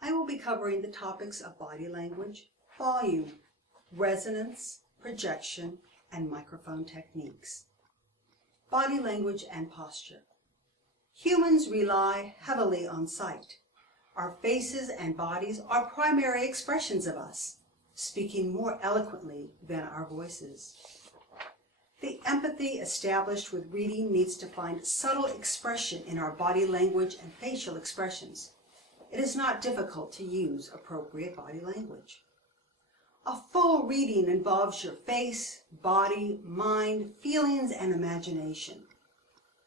I will be covering the topics of body language, volume, resonance, projection, and microphone techniques. Body language and posture. Humans rely heavily on sight. Our faces and bodies are primary expressions of us, speaking more eloquently than our voices. The empathy established with reading needs to find subtle expression in our body language and facial expressions. It is not difficult to use appropriate body language. A full reading involves your face, body, mind, feelings, and imagination.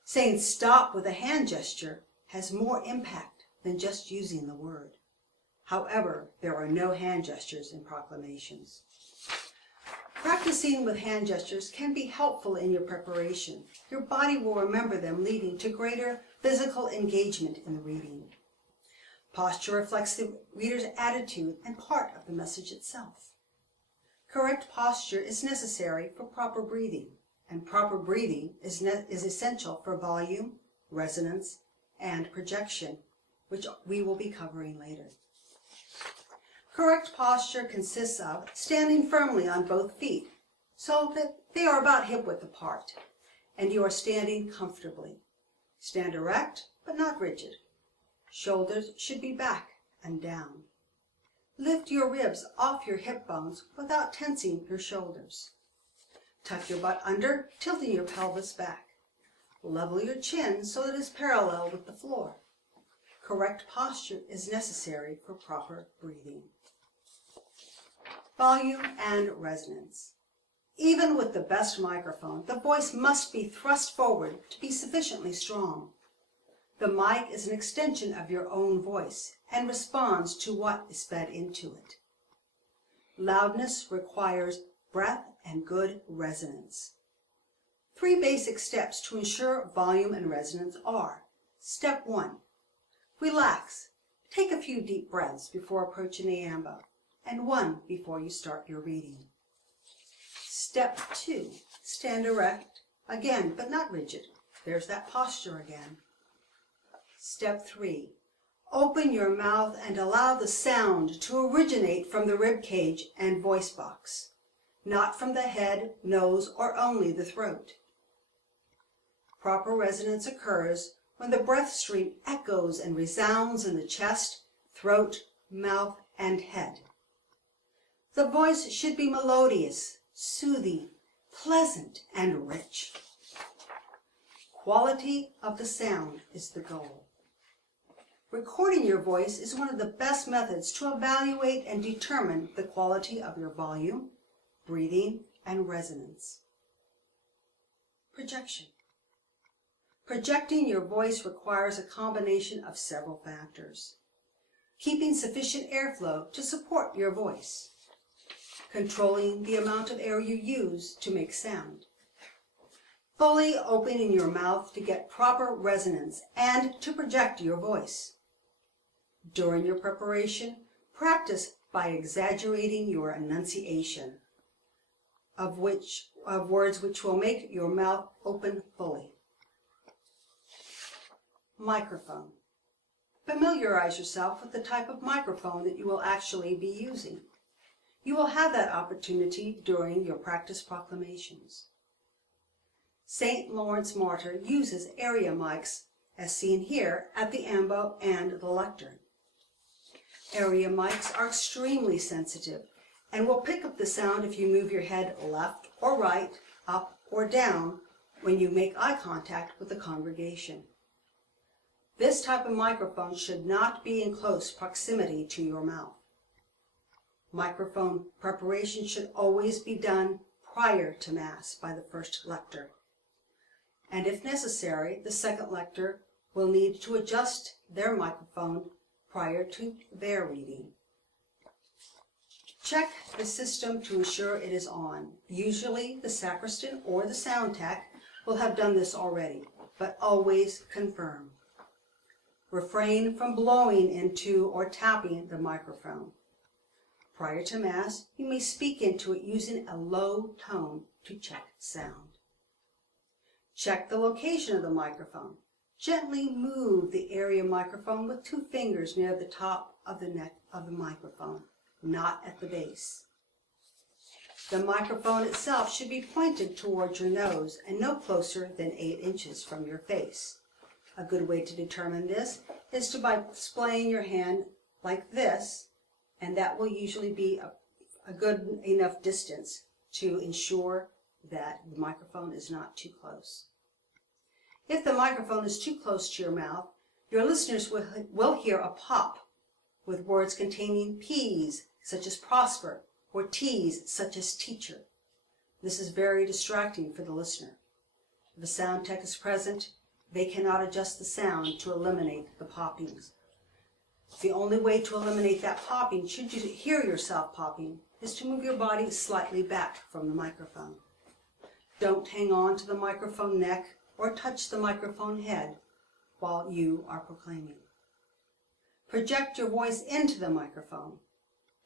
Saying stop with a hand gesture has more impact than just using the word. However, there are no hand gestures in proclamations. Practicing with hand gestures can be helpful in your preparation. Your body will remember them, leading to greater physical engagement in the reading. Posture reflects the reader's attitude and part of the message itself. Correct posture is necessary for proper breathing, and proper breathing is essential for volume, resonance, and projection, which we will be covering later. Correct posture consists of standing firmly on both feet so that they are about hip-width apart, and you are standing comfortably. Stand erect, but not rigid. Shoulders should be back and down. Lift your ribs off your hip bones without tensing your shoulders. Tuck your butt under, tilting your pelvis back. Level your chin so that it is parallel with the floor. Correct posture is necessary for proper breathing. Volume and resonance. Even with the best microphone, the voice must be thrust forward to be sufficiently strong. The mic is an extension of your own voice and responds to what is fed into it. Loudness requires breath and good resonance. 3 basic steps to ensure volume and resonance are: Step 1. Relax. Take a few deep breaths before approaching the iambo, and 1 before you start your reading. Step 2. Stand erect, again, but not rigid. There's that posture again. Step 3. Open your mouth and allow the sound to originate from the rib cage and voice box, not from the head, nose, or only the throat. Proper resonance occurs when the breath stream echoes and resounds in the chest, throat, mouth, and head. The voice should be melodious, soothing, pleasant, and rich. Quality of the sound is the goal. Recording your voice is one of the best methods to evaluate and determine the quality of your volume, breathing, and resonance. Projection. Projecting your voice requires a combination of several factors. Keeping sufficient airflow to support your voice. Controlling the amount of air you use to make sound. Fully opening your mouth to get proper resonance and to project your voice. During your preparation, practice by exaggerating your enunciation of words which will make your mouth open fully. Microphone. Familiarize yourself with the type of microphone that you will actually be using. You will have that opportunity during your practice proclamations. St. Lawrence Martyr uses area mics, as seen here, at the iambo and the lectern. Area mics are extremely sensitive and will pick up the sound if you move your head left or right, up or down when you make eye contact with the congregation. This type of microphone should not be in close proximity to your mouth. Microphone preparation should always be done prior to Mass by the first lector. And if necessary, the second lector will need to adjust their microphone prior to their reading. Check the system to ensure it is on. Usually the sacristan or the sound tech will have done this already, but always confirm. Refrain from blowing into or tapping the microphone. Prior to Mass, you may speak into it using a low tone to check sound. Check the location of the microphone. Gently move the area microphone with 2 fingers near the top of the neck of the microphone, not at the base. The microphone itself should be pointed towards your nose and no closer than 8 inches from your face. A good way to determine this is by displaying your hand like this, and that will usually be a good enough distance to ensure that the microphone is not too close. If the microphone is too close to your mouth, your listeners will hear a pop with words containing P's, such as prosper, or T's, such as teacher. This is very distracting for the listener. If a sound tech is present, they cannot adjust the sound to eliminate the poppings. The only way to eliminate that popping, should you hear yourself popping, is to move your body slightly back from the microphone. Don't hang on to the microphone neck or touch the microphone head while you are proclaiming. Project your voice into the microphone.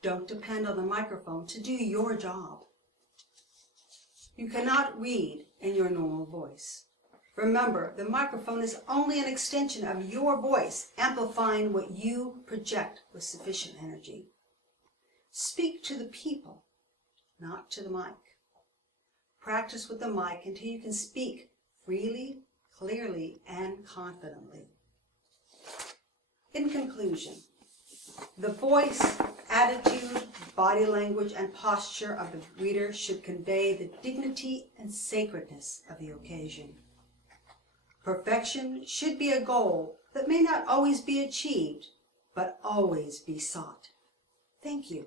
Don't depend on the microphone to do your job. You cannot read in your normal voice. Remember, the microphone is only an extension of your voice, amplifying what you project with sufficient energy. Speak to the people, not to the mic. Practice with the mic until you can speak freely, clearly, and confidently. In conclusion, the voice, attitude, body language, and posture of the reader should convey the dignity and sacredness of the occasion. Perfection should be a goal that may not always be achieved, but always be sought. Thank you.